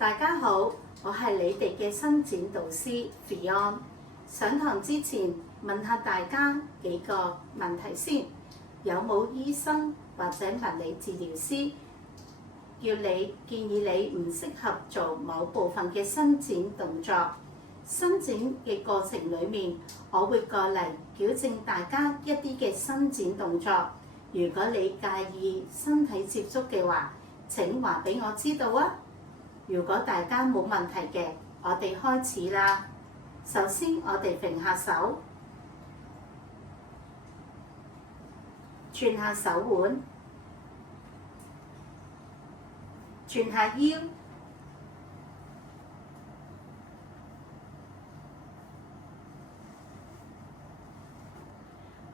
大家好，我係你哋嘅伸展導師 Fion。上堂之前問下大家幾個問題先，有冇醫生或者物理治療師建議你唔適合做某部分嘅伸展動作？伸展嘅過程裡面，我會過嚟矯正大家一啲嘅伸展動作。如果你介意身體接觸嘅話，請話俾我知道啊！如果大家冇問題嘅，我哋開始啦。首先，我哋揈下手，轉下手腕，轉下腰，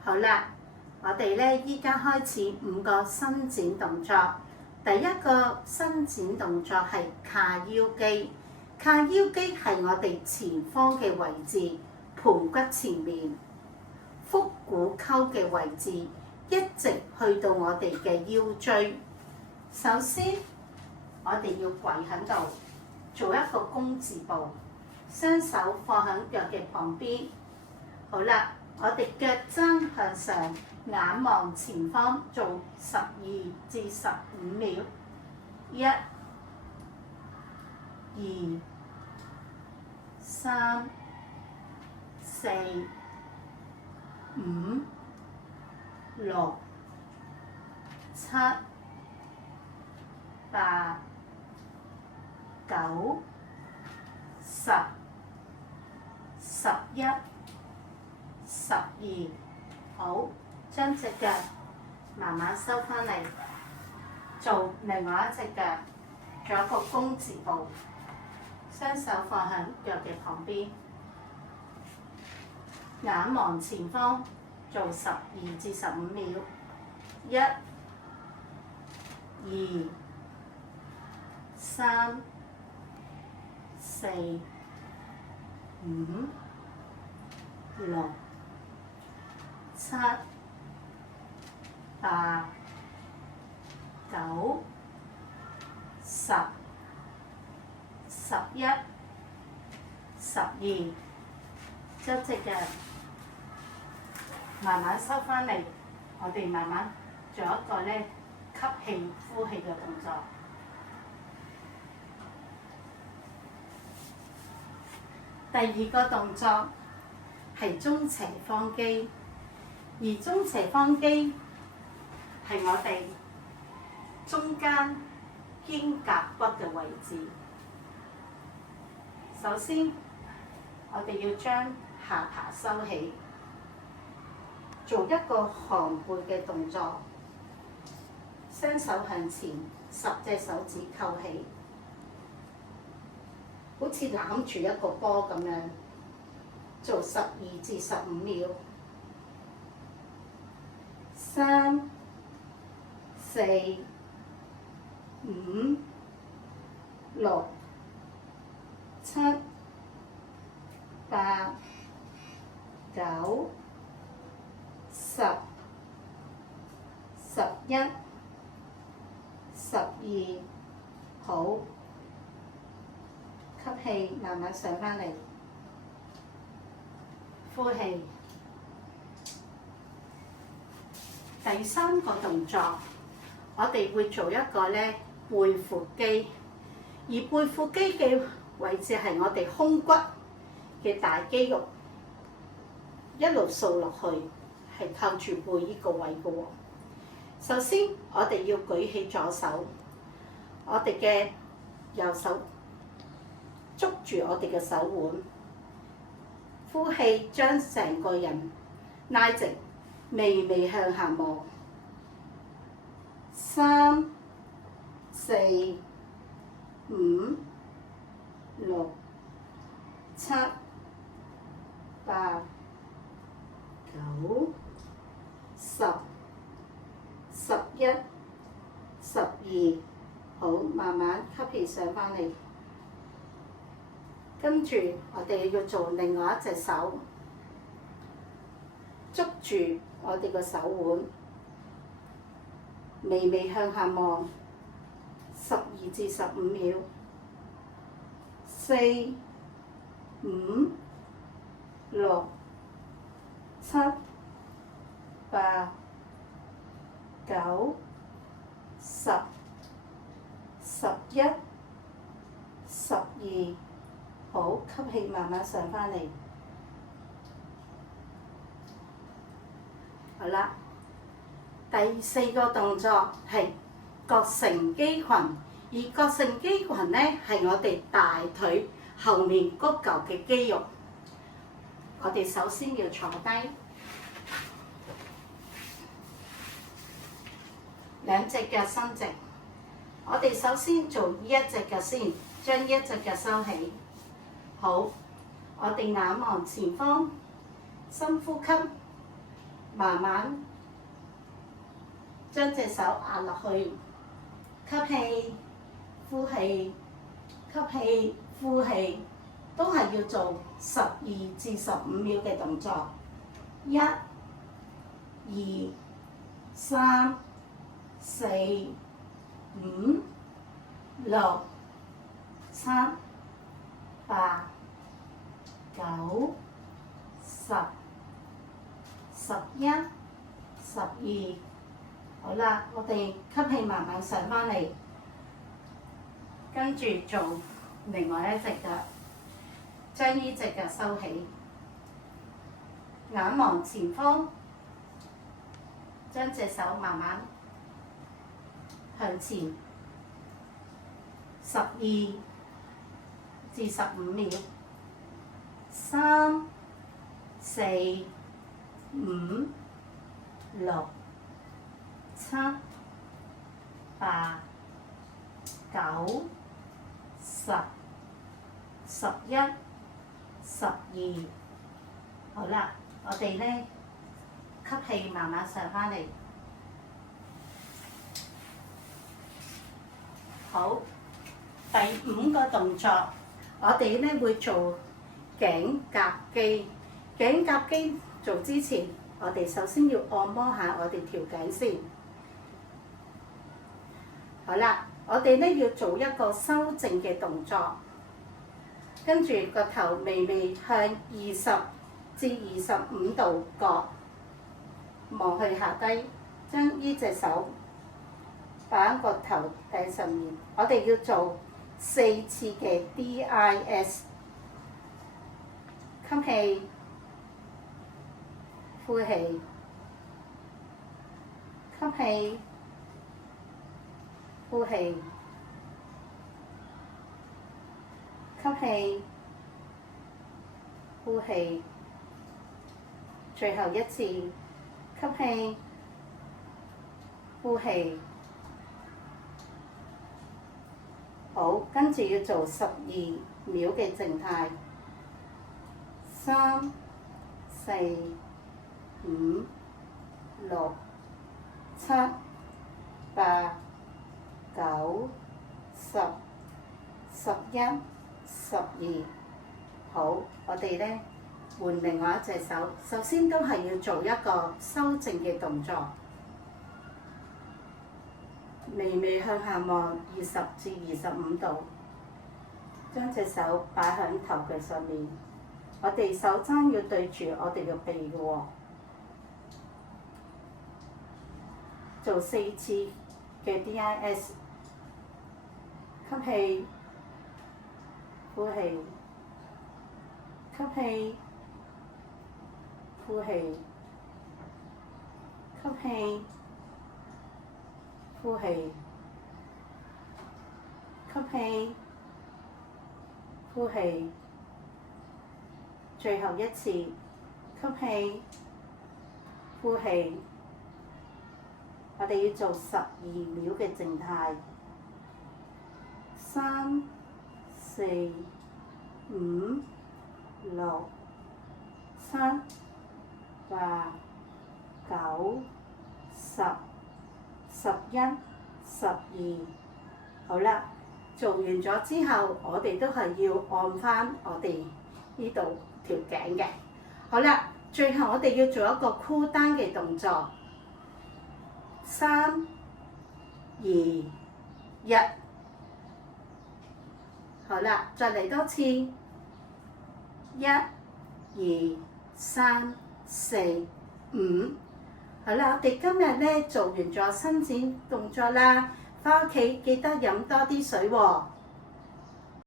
好啦，我哋咧依家開始5個伸展動作。第一個伸展動作係髂腰肌，髂腰肌係我哋前方嘅位置，盤骨前面，腹股溝嘅位置，一直去到我哋嘅腰椎。首先，我哋要跪喺度，做一個弓字步，雙手放喺腳嘅旁邊。好啦，我哋腳踭向上，眼望前方，做12至15秒。1、2、3、4、5、6、7、8、9、10、11、12，好，將隻腳慢慢收翻嚟，做另外一隻腳，做一個弓字步，雙手放喺腳嘅旁邊，眼望前方，做12至15秒。1、2、3、4、5、6、7、8、9、10、11、12，將隻腳慢慢收翻嚟，我哋慢慢做一個咧吸氣、呼氣嘅動作。第二個動作係中斜方肌，而中斜方肌係我哋中間肩胛骨嘅位置。首先，我哋要將下巴收起，做一個寒背嘅動作，雙手向前，10隻手指扣起，好似攬住一個波咁樣，做12至15秒。3、4、5、6、7、8、9、10、11、12，好，吸氣，慢慢上返嚟，呼氣。第三個動作，我哋會做一個咧背闊肌，而背闊肌嘅位置係我哋胸骨嘅大肌肉，一路掃落去係靠住背呢個位嘅喎。首先，我哋要舉起左手，我哋嘅右手捉住我哋嘅手腕，呼氣，將成個人拉直，微微向下望。3、4、5、6、7、8、9、10、11、12，好，慢慢吸氣上返嚟。跟住我哋要做另外一隻手，捉住我哋個手腕，微微向下望，12至15秒。4、5、6、7、8、9、10、11、12，好，吸氣慢慢上返嚟。好啦，第4個動作係膕繩肌群，而膕繩肌群咧係我哋大腿後面骨骼嘅肌肉。我哋首先要坐低，兩隻腳伸直。我哋首先做呢一隻腳先，將呢一隻腳收起。好，我哋眼望前方，深呼吸。慢慢將隻手壓落去，吸氣、呼氣、吸氣、呼氣，都係要做12至15秒嘅動作。1、2、3、4、5、6、7、8、9、10、11、12，好啦，我哋吸氣慢慢上返嚟，跟住做另外一隻腳，將呢隻腳收起，眼望前方，將隻手慢慢向前，12至15秒，3、4、5、6、7、8、9、10、11、12，好啦，我哋咧吸氣慢慢上返嚟。好，第5個動作，我哋咧會做頸夾肌。頸夾肌做之前，我哋首先要按摩下我哋條頸先。好啦，我哋咧要做一個修正嘅動作，跟住個頭微微向20至25度角望去下低，將呢隻手擺喺個頭頂上面。我哋要做4次嘅 DIS， 吸氣。呼氣，吸氣，呼氣，吸氣，呼氣，最後一次，吸氣，呼氣。好，跟住要做12秒嘅靜態。3、4、5、6、7、8、9、10、11、12，好，我哋咧換另外一隻手，首先都係要做一個修正嘅動作，微微向下望20至25度，將隻手擺喺頭腳上面，我哋手踭要對住我哋嘅鼻嘅喎。做4次嘅 DIS， 吸氣，呼氣，吸氣，呼氣，吸氣，呼氣，吸氣，呼氣，最後一次，吸氣，呼氣。我哋要做12秒嘅靜態。3、4、5、6、7、8、9、10、11、12，好啦，做完咗之後，我哋都係要按返我哋呢度條頸嘅。好啦，最後我哋要做一個 cool down 嘅動作。3、2、1，好啦，再嚟多次。1、2、3、4、5。好啦，我哋今日咧做完咗伸展動作啦，返屋企記得飲多啲水喎。